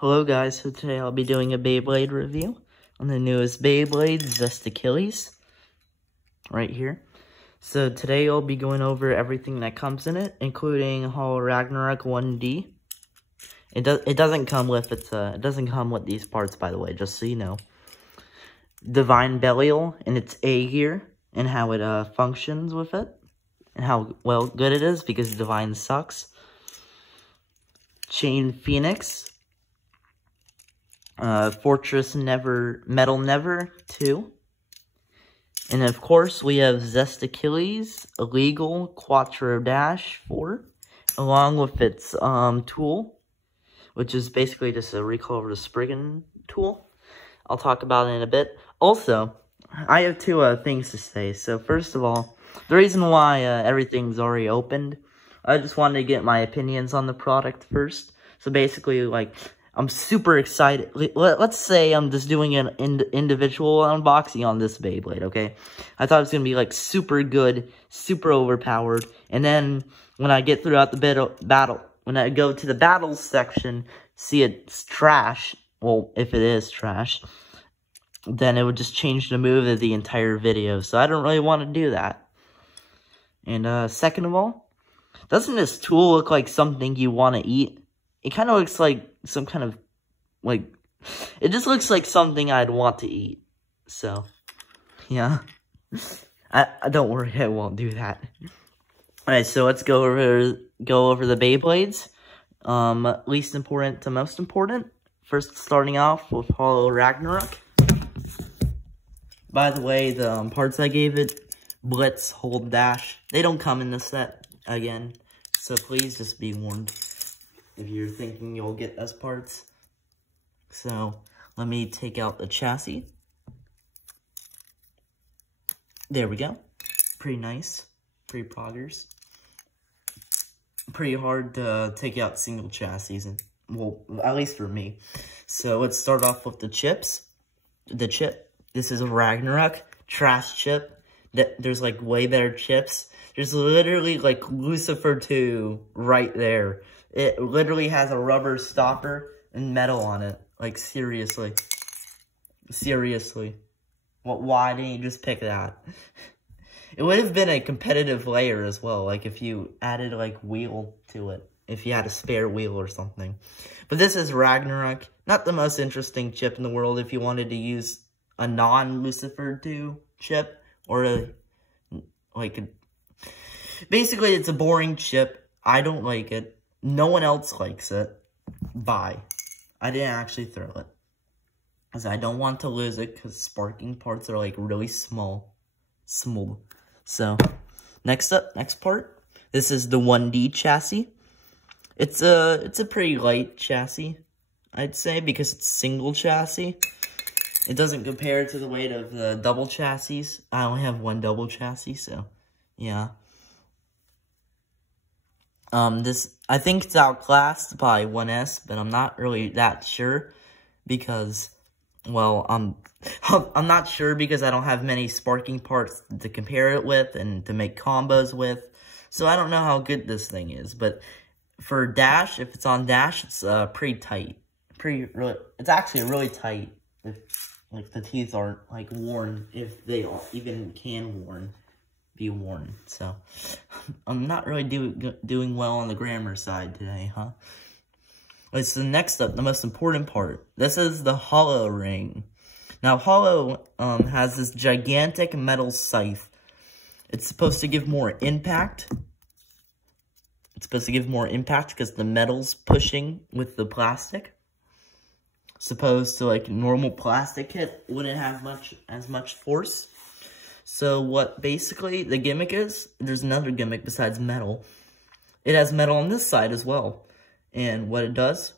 Hello guys, so today I'll be doing a Beyblade review on the newest Beyblade, Zest Achilles, right here. So today I'll be going over everything that comes in it, including Hollow Ragnarok 1D. It doesn't come with these parts, by the way, just so you know. Divine Belial in its A gear and how it functions with it, and how well good it is because Divine sucks. Chain Phoenix. Fortress Metal Never 2. And of course, we have Zest Achilles, Illegal Quattro Dash 4, along with its tool, which is basically just a recoil over the Spriggan tool. I'll talk about it in a bit. Also, I have two things to say. So first of all, the reason why everything's already opened, I just wanted to get my opinions on the product first. So basically, like, I'm super excited. Let's say I'm just doing an individual unboxing on this Beyblade, okay? I thought it was going to be, like, super good, super overpowered. And then when I get throughout the battle, when I go to the battles section, see it's trash. Well, if it is trash, then it would just change the mood of the entire video. So I don't really want to do that. And second of all, doesn't this tool look like something you want to eat? It kind of looks like some kind of, like, it just looks like something I'd want to eat. So, yeah. I don't worry, I won't do that. Alright, so let's go over the Beyblades. Least important to most important. First, starting off with Hollow Ragnarok. By the way, the parts I gave it, Blitz, Hold, Dash, they don't come in the set again. So please just be warned if you're thinking you'll get those parts. So, let me take out the chassis. There we go. Pretty nice. Pretty proggers. Pretty hard to take out single chassis, and, well, at least for me. So, let's start off with the chips. The chip. This is a Ragnarok trash chip. There's, like, way better chips. There's literally, like, Lucifer 2 right there. It literally has a rubber stopper and metal on it. Like, seriously. Seriously. Why didn't you just pick that? It would have been a competitive layer as well. Like, if you added, like, wheel to it. If you had a spare wheel or something. But this is Ragnarok. Not the most interesting chip in the world if you wanted to use a non-Lucifer 2 chip. Or basically, it's a boring chip. I don't like it. No one else likes it. Bye. I didn't actually throw it, because I don't want to lose it, because sparking parts are, like, really small. So, next part. This is the 1D chassis. It's a pretty light chassis, I'd say, because it's single chassis. It doesn't compare to the weight of the double chassis. I only have one double chassis, so, yeah. I think it's outclassed by 1S, but I'm not really that sure, because, well, I'm not sure because I don't have many sparking parts to compare it with and to make combos with, so I don't know how good this thing is, but for Dash, if it's on Dash, it's, pretty tight. It's actually really tight, if, like, the teeth aren't, like, worn, if they even can be worn. So I'm not really doing well on the grammar side today, huh? It's the next up, the most important part. This is the Hollow Ring. Now, Hollow has this gigantic metal scythe. It's supposed to give more impact. It's supposed to give more impact because the metal's pushing with the plastic. Supposed to, like, normal plastic hit wouldn't have as much force. So what basically the gimmick is, there's another gimmick besides metal. It has metal on this side as well. And what it does,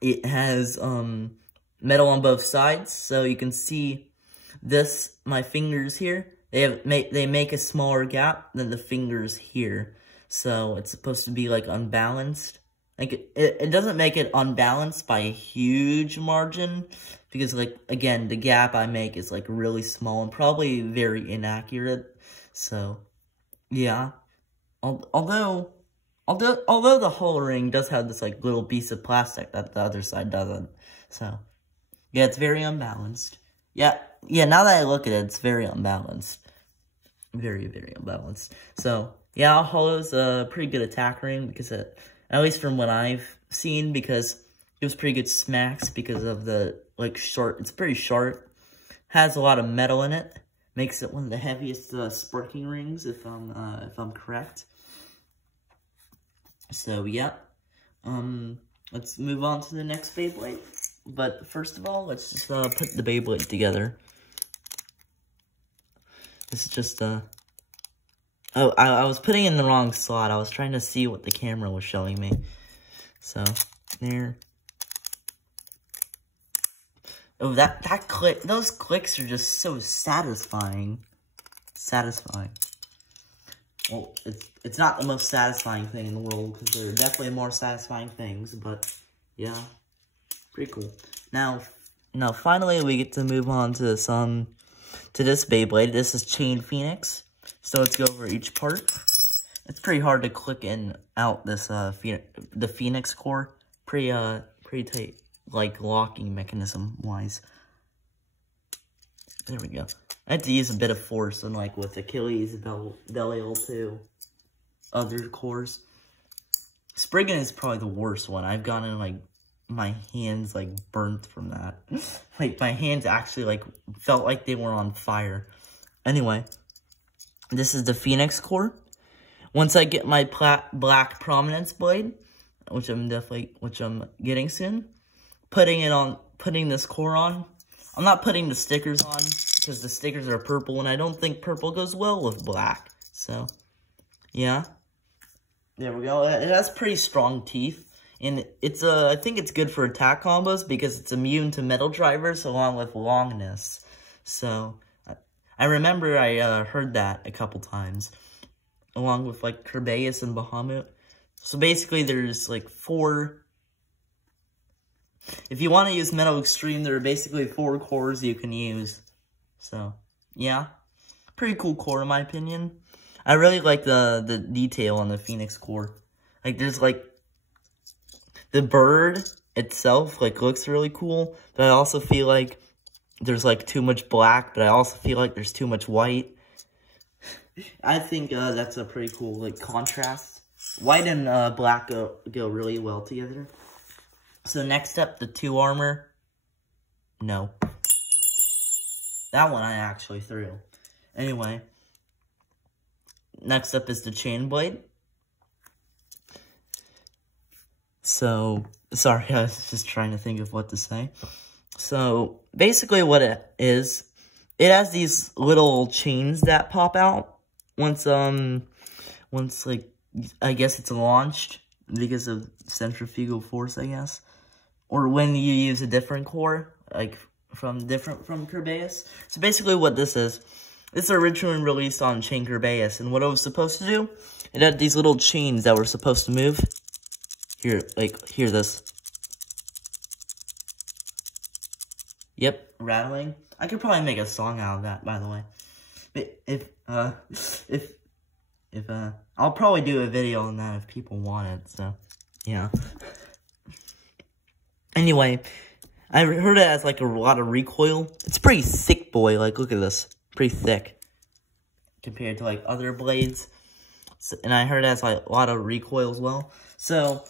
it has metal on both sides. So you can see this, my fingers here, they make a smaller gap than the fingers here. So it's supposed to be, like, unbalanced. Like, it doesn't make it unbalanced by a huge margin, because, like, again, the gap I make is, like, really small and probably very inaccurate. So, yeah. Although Although the whole ring does have this, like, little piece of plastic that the other side doesn't. So, yeah, it's very unbalanced. Yeah, now that I look at it, it's very unbalanced. Very, very unbalanced. So, yeah, Hollow's a pretty good attack ring because at least from what I've seen, because it was pretty good smacks because of the, like, it's pretty short. Has a lot of metal in it. Makes it one of the heaviest sparking rings, if I'm correct. So, yeah. Let's move on to the next Beyblade. But first of all, let's just put the Beyblade together. This is just oh, I was putting it in the wrong slot. I was trying to see what the camera was showing me. So, there. Oh, that click, those clicks are just so satisfying. Well, it's not the most satisfying thing in the world, because there are definitely more satisfying things, but, yeah. Pretty cool. Now, finally, we get to move on to this Beyblade. This is Chain Phoenix. So let's go over each part. It's pretty hard to click in out this the Phoenix core. Pretty tight, like locking mechanism wise. There we go. I had to use a bit of force, unlike with Achilles, Belial, to other cores. Spriggan is probably the worst one. I've gotten like my hands like burnt from that. Like my hands actually like felt like they were on fire. Anyway, this is the Phoenix core. Once I get my black prominence blade, which I'm getting soon, putting this core on. I'm not putting the stickers on because the stickers are purple and I don't think purple goes well with black. So, yeah. There we go. It has pretty strong teeth. And it's I think it's good for attack combos because it's immune to metal drivers along with longness. So, I remember I heard that a couple times. Along with like Kerbeus and Bahamut. So basically there's like 4... If you want to use Metal Extreme, there are basically 4 cores you can use. So, yeah. Pretty cool core in my opinion. I really like the detail on the Phoenix core. Like there's like... The bird itself like looks really cool, but I also feel like there's like too much black, but I also feel like there's too much white. I think that's a pretty cool like contrast. White and black go really well together. So next up, the 2 armor. No. That one I actually threw. Anyway. Next up is the chain blade. So, sorry, I was just trying to think of what to say. So, basically what it is, it has these little chains that pop out once like, I guess it's launched because of centrifugal force, I guess. Or when you use a different core, like from Kerbeus. So basically what this is originally released on Chain Kerbeus, and what it was supposed to do, it had these little chains that were supposed to move. Here, like, hear this. Yep, rattling. I could probably make a song out of that, by the way. If I'll probably do a video on that if people want it, so, yeah. Anyway, I heard it has, like, a lot of recoil. It's pretty thick, boy. Like, look at this. Pretty thick. Compared to, like, other blades. So, and I heard it has, like, a lot of recoil as well. So,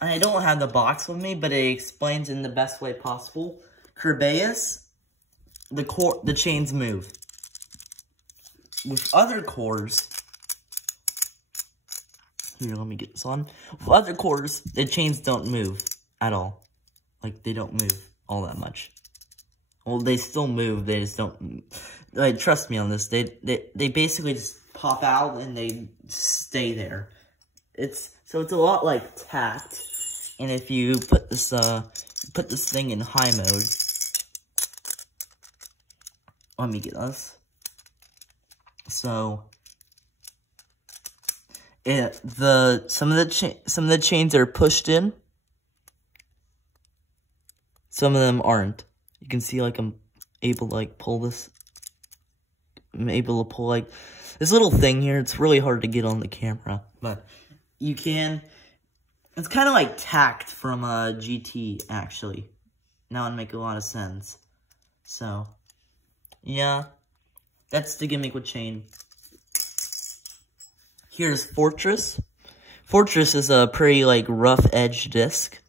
I don't have the box with me, but it explains in the best way possible. Kerbeus, the chains move. With other cores... Here, let me get this on. With other cores, the chains don't move at all. Like, they don't move all that much. Well, they still move, they just don't... Like, trust me on this, they basically just pop out and they stay there. So it's a lot like tact. And if you put this thing in high mode... Let me get this. So... some of the chains are pushed in. Some of them aren't. You can see like I'm able to like pull this. I'm able to pull like this little thing here. It's really hard to get on the camera, but you can. It's kind of like tacked from GT, actually. Now it'd make a lot of sense. So, yeah. That's the gimmick with chain. Here's Fortress. Fortress is a pretty, like, rough edge disc.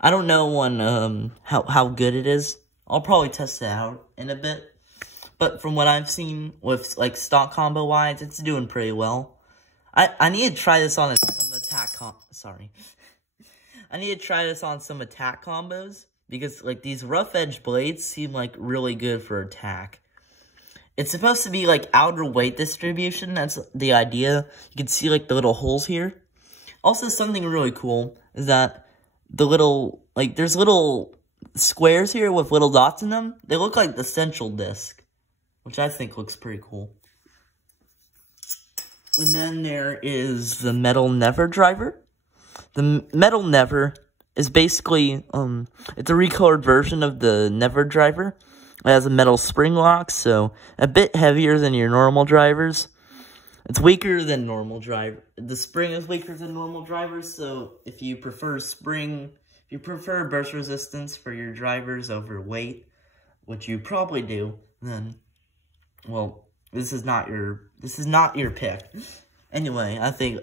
I don't know how good it is. I'll probably test it out in a bit. But from what I've seen with, like, stock combo-wise, it's doing pretty well. I need to try this on some attack I need to try this on some attack combos. Because, like, these rough edge blades seem, like, really good for attack. It's supposed to be, like, outer weight distribution. That's the idea. You can see, like, the little holes here. Also, something really cool is that the little, like, there's little squares here with little dots in them. They look like the central disc, which I think looks pretty cool. And then there is the Metal Never driver. The Metal Never is basically, it's a recolored version of the Never driver. It has a metal spring lock, so a bit heavier than your normal drivers. It's weaker than normal driver. The spring is weaker than normal drivers, so if you prefer burst resistance for your drivers over weight, which you probably do, then, well, this is not your pick. Anyway, I think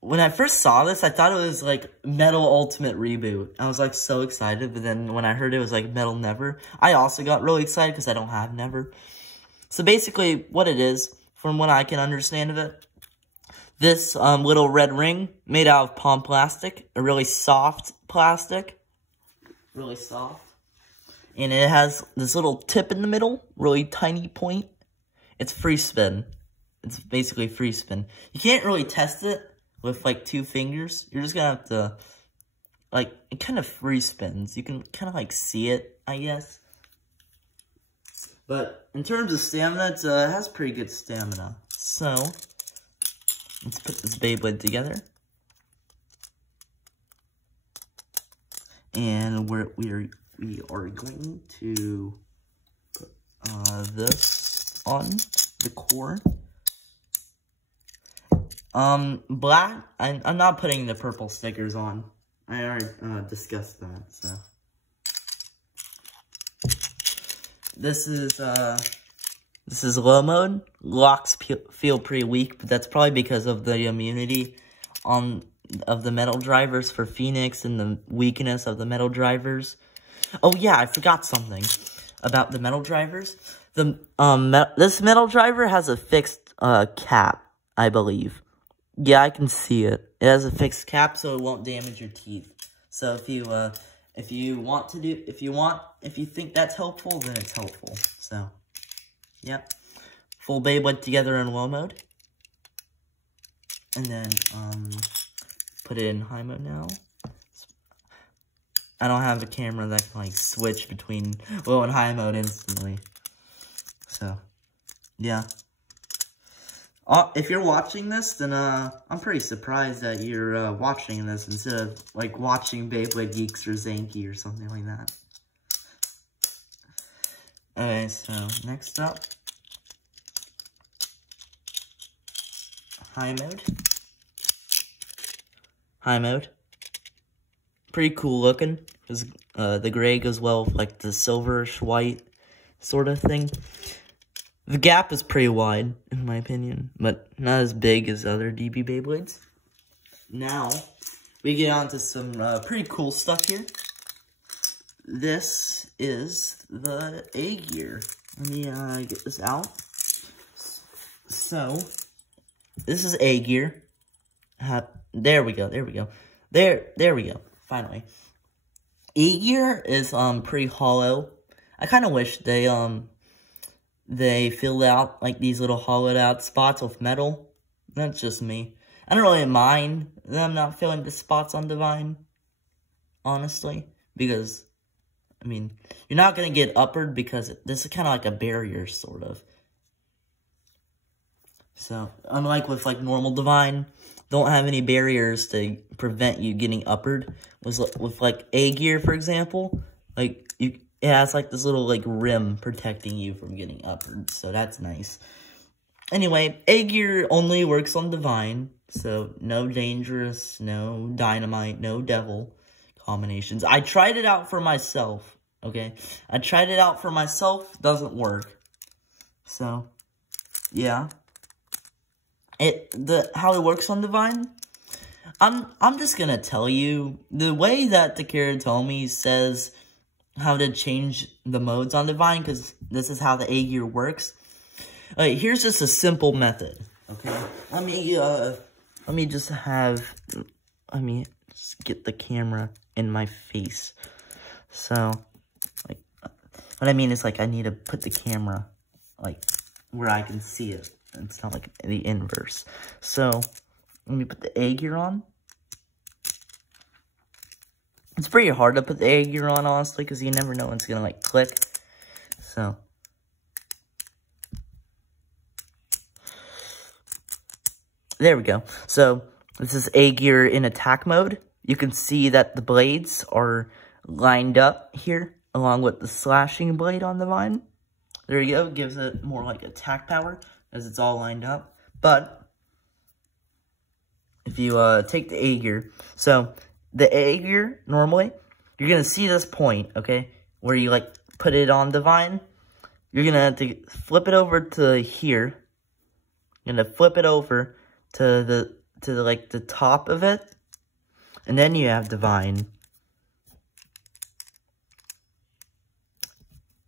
when I first saw this, I thought it was, like, Metal Ultimate Reboot. I was, like, so excited, but then when I heard it was, like, Metal Never, I also got really excited because I don't have Never. So basically, what it is, from what I can understand of it, this little red ring made out of palm plastic, a really soft plastic, really soft, and it has this little tip in the middle, really tiny point. It's free spin. It's basically free spin. You can't really test it with, like, 2 fingers. You're just gonna have to, like, it kind of free spins. You can kind of, like, see it, I guess. But in terms of stamina, it has pretty good stamina. So, let's put this Beyblade together. And we are going to put this on the core. Black, I'm not putting the purple stickers on. I already discussed that, so. This is low mode. Locks feel pretty weak, but that's probably because of the immunity of the metal drivers for Phoenix and the weakness of the metal drivers. Oh yeah, I forgot something about the metal drivers. This metal driver has a fixed cap, I believe. Yeah, I can see it. It has a fixed cap, so it won't damage your teeth. So if you think that's helpful, then it's helpful. So, yep. Full Beyblade together in low mode. And then, put it in high mode now. I don't have a camera that can, like, switch between low and high mode instantly. So, yeah. If you're watching this, then, I'm pretty surprised that you're, watching this instead of, like, watching Beyblade Geeks or Zanky or something like that. Okay, so, next up. High mode. High mode. Pretty cool looking, because, the gray goes well with, like, the silverish white sort of thing. The gap is pretty wide, in my opinion, but not as big as other DB Beyblades. Now, we get on to some pretty cool stuff here. This is the A gear. Let me get this out. So, this is A gear. There we go, there we go. There we go, finally. A gear is pretty hollow. I kind of wish they filled out, like, these little hollowed out spots with metal. That's just me. I don't really mind them not filling the spots on Divine, honestly, because, I mean, you're not going to get uppered because this is kind of like a barrier, sort of. So, unlike with, like, normal Divine, don't have any barriers to prevent you getting uppered. With like, A gear, for example, like, it has, like, this little, like, rim protecting you from getting upward, so that's nice. Anyway, A gear only works on Divine, So, no dangerous, no dynamite, no devil combinations. I tried it out for myself, okay? I tried it out for myself, doesn't work. So, yeah. How it works on Divine, I'm just gonna tell you, the way that the Kiritomi says how to change the modes on Divine, because this is how the A gear works. Here's just a simple method, okay? Let me just get the camera in my face. So, like, what I mean is, like, I need to put the camera, like, where I can see it. It's not, like, the inverse. So, let me put the A gear on. It's pretty hard to put the A gear on, honestly, because you never know when it's gonna, like, click. So, there we go. So, this is A gear in attack mode. You can see that the blades are lined up here, along with the slashing blade on the vine. There you go. It gives it more like attack power, as it's all lined up. But, if you take the A gear, so the A gear, normally, you're going to see this point, okay, where you, like, put it on the vine. You're going to have to flip it over to here. You're going to flip it over to the top of it, and then you have Divine.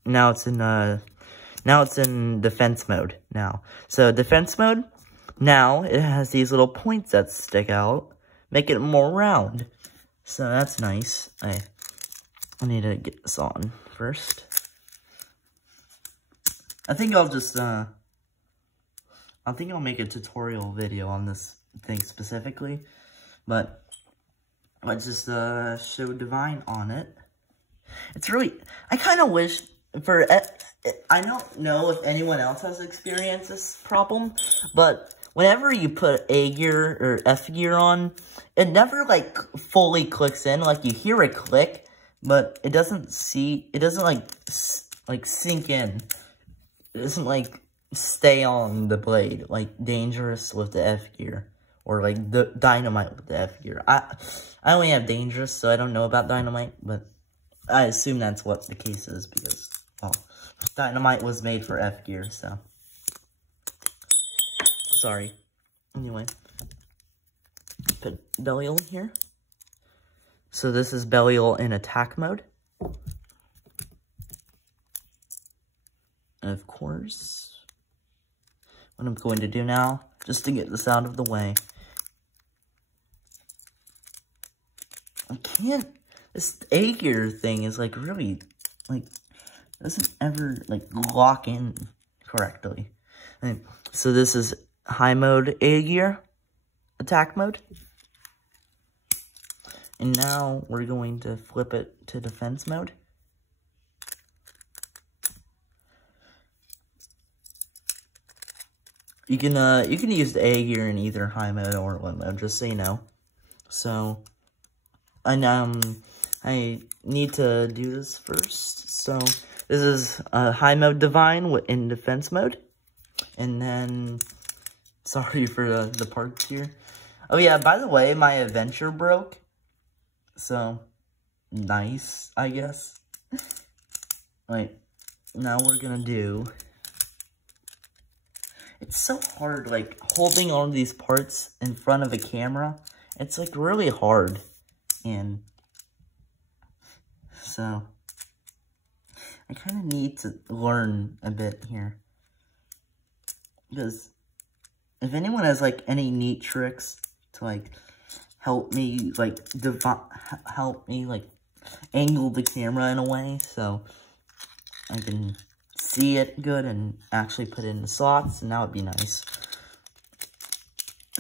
Now it's in defense mode now. So defense mode, now it has these little points that stick out, make it more round. So that's nice. I need to get this on first. I think I'll just I'll make a tutorial video on this thing specifically, but let's just show Divine on it. It's really, I kind of wish I don't know if anyone else has experienced this problem, but whenever you put A gear or F gear on, it never, like, fully clicks in. Like, you hear a click, but it doesn't like sink in. It doesn't, like, stay on the blade, like dangerous with the F gear, or like the dynamite with the F gear. I only have dangerous, so I don't know about dynamite, but I assume that's what the case is, because, well, dynamite was made for F gear, so. Sorry. Anyway. Put Belial in here. So this is Belial in attack mode. And of course, what I'm going to do now, just to get this out of the way. I can't, this A gear thing is, like, really, like, doesn't ever, like, lock in correctly. So this is high mode A gear, attack mode. And now we're going to flip it to defense mode. You can use the A gear in either high mode or low mode, just so you know. So, and I need to do this first. So this is high mode Divine in defense mode, and then sorry for the parts here. Oh yeah, by the way, my adventure broke. So nice, I guess. Wait, now we're gonna do. It's so hard, like, holding all of these parts in front of a camera. It's, like, really hard. And so, I kind of need to learn a bit here. Because if anyone has, like, any neat tricks to, like, help me, like, angle the camera in a way so I can see it good and actually put it in the slots, and that would be nice.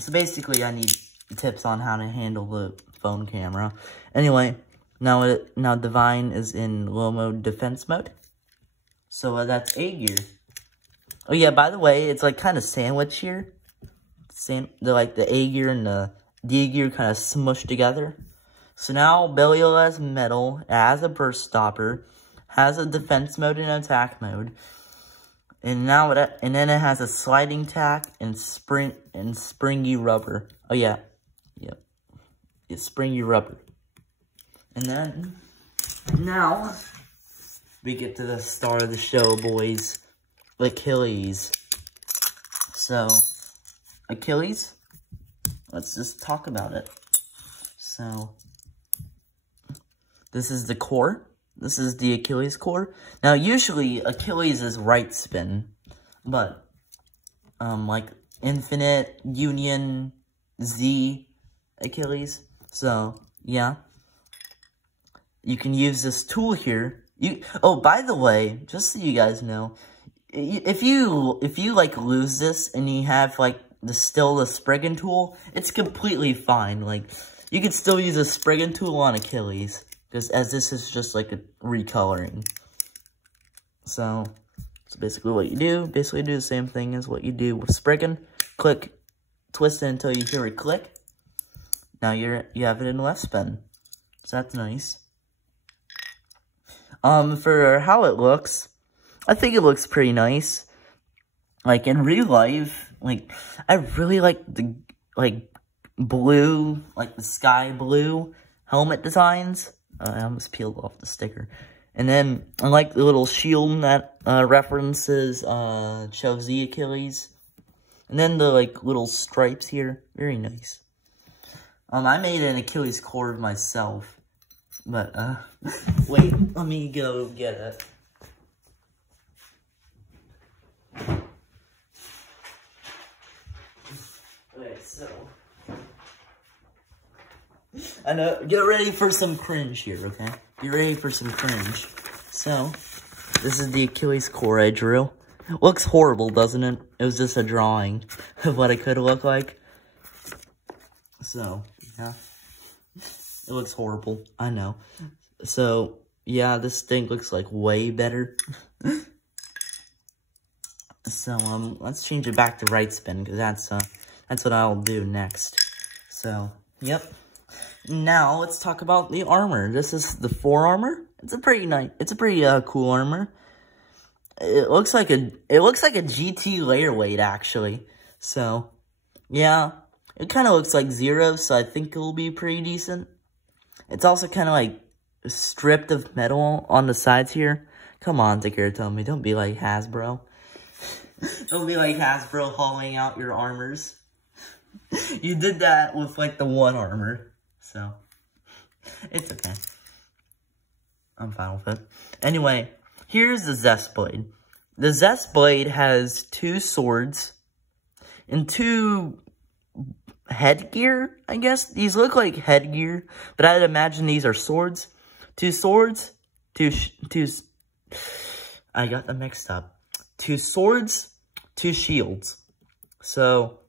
So basically, I need tips on how to handle the phone camera. Anyway, now Divine is in low mode defense mode. So that's A gear. Oh yeah, by the way, it's like kind of sandwich here. They're like the A gear and the D gear kind of smushed together. So now Belial has metal, it has a burst stopper, has a defense mode and attack mode. And then it has a sliding tack and springy rubber. Oh yeah, yep, it's springy rubber. And then now we get to the star of the show, boys, Achilles. So Achilles, let's just talk about it. So this is the core. This is the Achilles core. Now, usually, Achilles is right spin, but, like, Infinite, Union, Z, Achilles. So, yeah. You can use this tool here. Oh, by the way, just so you guys know, if you, like, lose this and you have, like, the Spriggan tool, it's completely fine. Like, you could still use a Spriggan tool on Achilles. Because as this is just like a recoloring. So basically what you do, do the same thing as what you do with Spriggan. Click, twist it until you hear it click. Now you have it in left spin. So that's nice. For how it looks, I think it looks pretty nice. Like in real life, like I really like the blue, like the sky blue helmet designs. I almost peeled off the sticker. And then, I like the little shield that references shows the Achilles. And then the, like, little stripes here. Very nice. I made an Achilles cord myself. But, wait, let me go get it. Okay, so... I know, get ready for some cringe here, okay? Get ready for some cringe. So, this is the Achilles core I drew. Looks horrible, doesn't it? It was just a drawing of what it could look like. So, yeah. It looks horrible, I know. So, yeah, this thing looks like way better. So, let's change it back to right spin, because that's what I'll do next. So, yep. Now, let's talk about the armor. This is the forearmor. It's a pretty cool armor. It looks like a GT layer weight, actually. So, yeah. It kind of looks like Zero, so I think it'll be pretty decent. It's also kind of like stripped of metal on the sides here. Come on, Takara, don't be like Hasbro. Don't be like Hasbro hauling out your armors. You did that with, like, the one armor. So, it's okay. I'm fine with it. Anyway, here's the Zest blade. The Zest blade has 2 swords and 2 headgear, I guess. These look like headgear, but I'd imagine these are swords. 2 swords, I got them mixed up. 2 swords, 2 shields. So,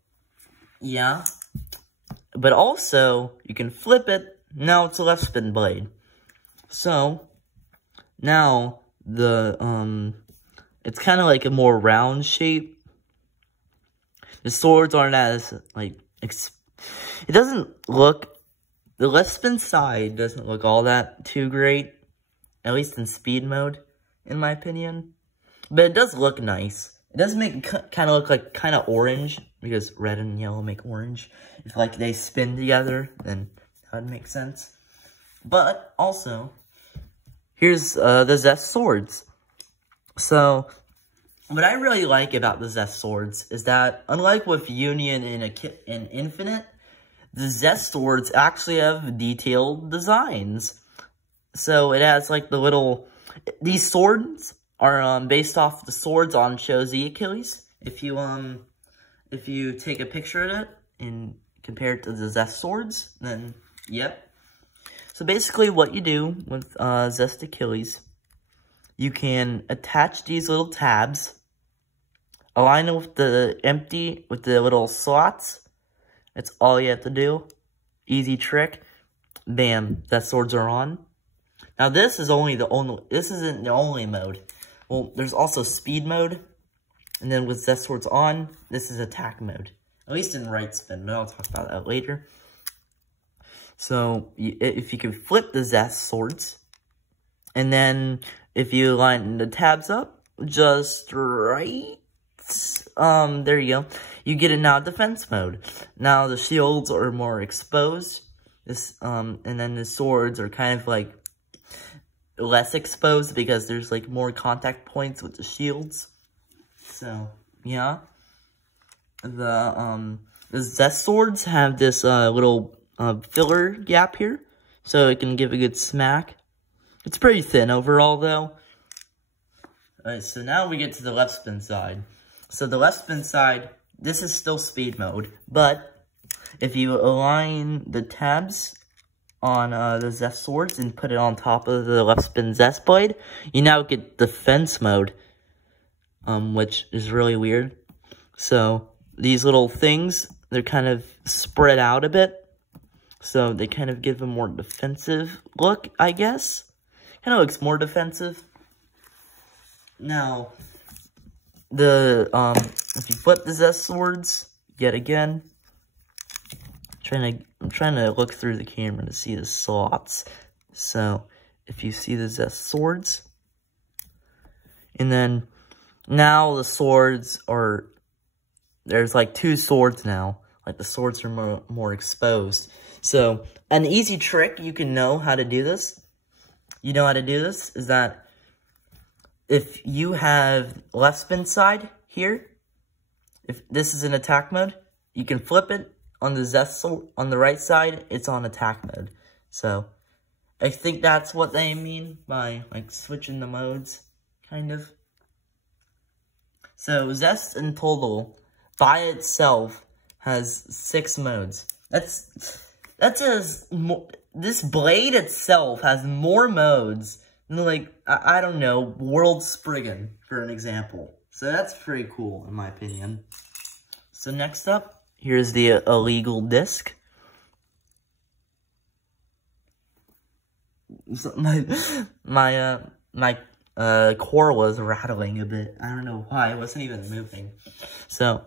yeah. But also, you can flip it. Now it's a left spin blade. So, now, it's kind of like a more round shape. The swords aren't as, like, it doesn't look, the left spin side doesn't look all that too great. At least in speed mode, in my opinion. But it does look nice. It does make it kind of look like kind of orange, because red and yellow make orange. If, like, they spin together, then that would make sense. But, also, here's the Zest swords. So, what I really like about the Zest swords is that, unlike with Union and Infinite, the Zest swords actually have detailed designs. So, it has, like, the little... These swords are based off the swords on Show Z Achilles. If you take a picture of it and compare it to the Zest swords, then, yep. So basically what you do with Zest Achilles, you can attach these little tabs, align it with the little slots. That's all you have to do. Easy trick. Bam, Zest swords are on. Now this isn't the only mode. Well, there's also speed mode. And then with Zest swords on, this is attack mode. At least in right spin, but I'll talk about that later. So, if you can flip the Zest swords, and then if you line the tabs up, just right. There you go. You get it now defense mode. Now the shields are more exposed. And then the swords are kind of like less exposed because there's like more contact points with the shields. So yeah. The Zest swords have this little filler gap here, so it can give a good smack. It's pretty thin overall though. Alright, so now we get to the left spin side. So the left spin side, this is still speed mode, but if you align the tabs on the Zest swords and put it on top of the left spin Zest blade, you now get defense mode, which is really weird. So these little things, they're kind of spread out a bit, so they kind of give a more defensive look, I guess. Kind of looks more defensive. Now, if you flip the Zest swords, yet again, I'm trying to look through the camera to see the slots. So, if you see the Zest swords, and then now the swords are, there's like two swords now. Like the swords are more exposed. So, an easy trick you can know how to do this. You know how to do this is that if you have left spin side here, if this is in attack mode, you can flip it on the Zest sword, on the right side, it's on attack mode. So, I think that's what they mean by like switching the modes, kind of. So, Zest in total, by itself, has 6 modes. This blade itself has more modes than, like, I don't know, World Spriggan, for an example. So that's pretty cool, in my opinion. So next up, here's the illegal disc. So my core was rattling a bit. I don't know why, it wasn't even moving. So,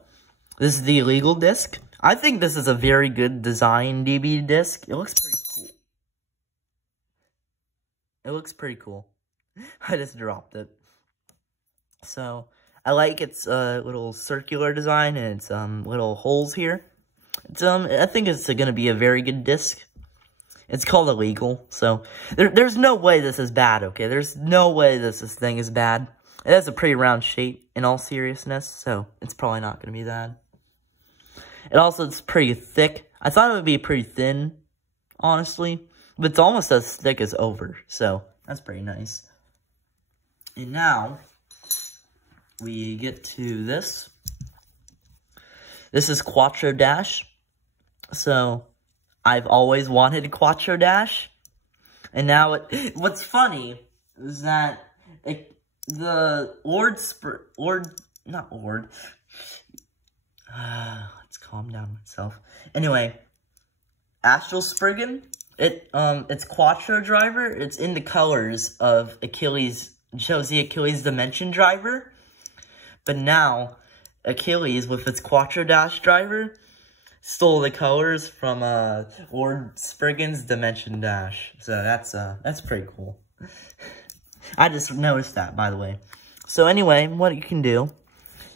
this is the illegal disc. I think this is a very good design DB disc. It looks pretty cool. It looks pretty cool. I just dropped it. So, I like its little circular design and its little holes here. It's, I think it's going to be a very good disc. It's called illegal, so there's no way this is bad, okay? There's no way this thing is bad. It has a pretty round shape, in all seriousness, so it's probably not going to be bad. It's pretty thick. I thought it would be pretty thin, honestly, but it's almost as thick as over, so that's pretty nice. And now, we get to this. This is Quattro Dash, so I've always wanted a Quattro Dash, and now what's funny is that let's calm down myself. Anyway, Astral Spriggan, it's Quattro Driver, it's in the colors of Achilles, shows the Achilles Dimension Driver, but now, Achilles, with its Quattro Dash Driver, stole the colors from Lord Spriggan's Dimension Dash. So that's pretty cool. I just noticed that, by the way. So anyway, what you can do,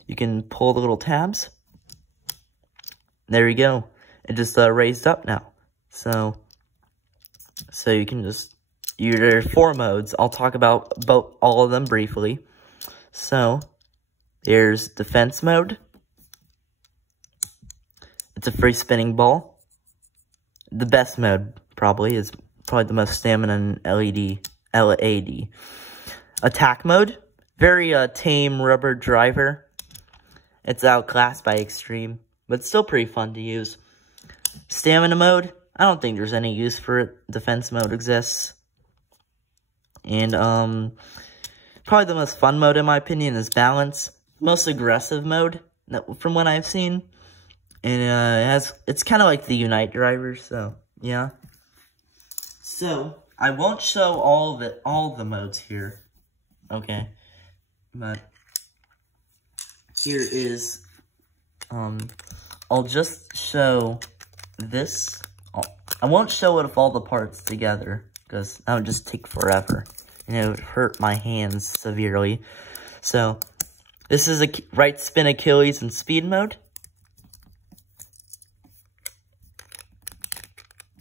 you can pull the little tabs. There you go. It just raised up now. So you can just, there are 4 modes. I'll talk about all of them briefly. So there's defense mode. It's a free spinning ball. The best mode, is probably the most stamina and LAD. Attack mode, very tame rubber driver. It's outclassed by extreme, but still pretty fun to use. Stamina mode, I don't think there's any use for it. Defense mode exists. And probably the most fun mode in my opinion is balance. Most aggressive mode, from what I've seen. And it's kind of like the Unite driver, so yeah. So I won't show all of the modes here, okay? But here is, I'll just show this. I won't show it with all the parts together because that would just take forever and it would hurt my hands severely. So, this is a right spin Achilles in speed mode.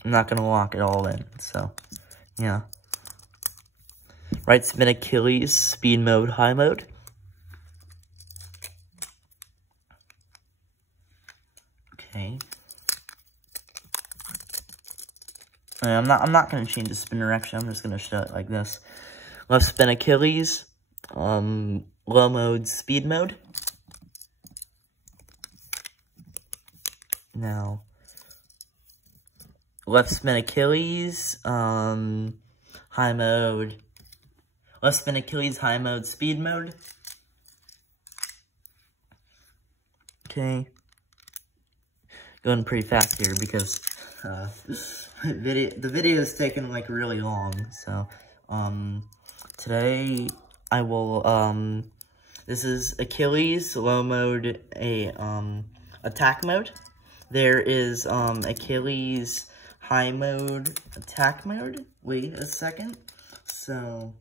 I'm not gonna lock it all in, so, yeah. Right spin Achilles, speed mode, high mode. Okay. I'm not gonna change the spin direction. I'm just gonna show it like this. Left spin Achilles, low mode, speed mode. Now, left spin Achilles, high mode. Left spin Achilles, high mode, speed mode. Okay. Going pretty fast here because the video is taking like really long. So today I will this is Achilles low mode, attack mode. There is Achilles high mode, attack mode. Wait a second. So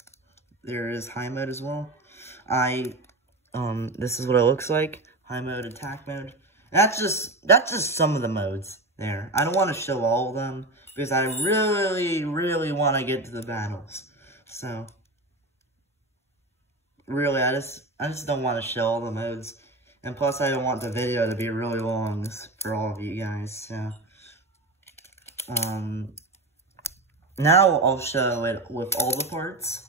there is high mode as well. This is what it looks like. High mode, attack mode. That's just some of the modes there. I don't want to show all of them because I really want to get to the battles. So really, I just don't want to show all the modes. And plus, I don't want the video to be really long for all of you guys. So now I'll show it with all the parts.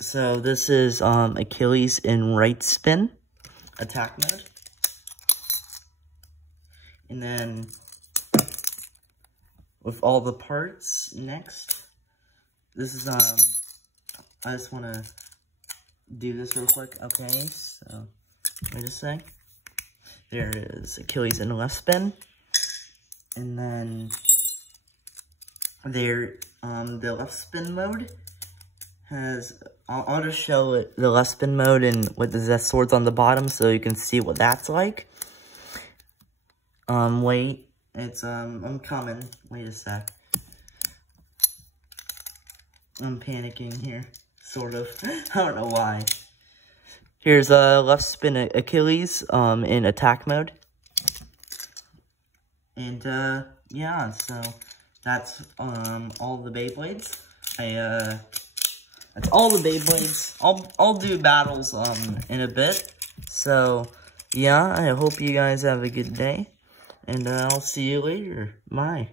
So this is Achilles in right spin, attack mode. And then with all the parts next, this is I just want to do this real quick. Okay, so wait a sec. There is Achilles in left spin, and then there the left spin mode has. I'll just show it, the left spin mode and with the Zest swords on the bottom so you can see what that's like. Wait, it's, I'm coming. Wait a sec. I'm panicking here, sort of. I don't know why. Here's left spin Achilles, in attack mode. And, yeah, so that's, all the Beyblades. That's all the Beyblades. I'll do battles, in a bit. So, yeah, I hope you guys have a good day. And, I'll see you later. Bye.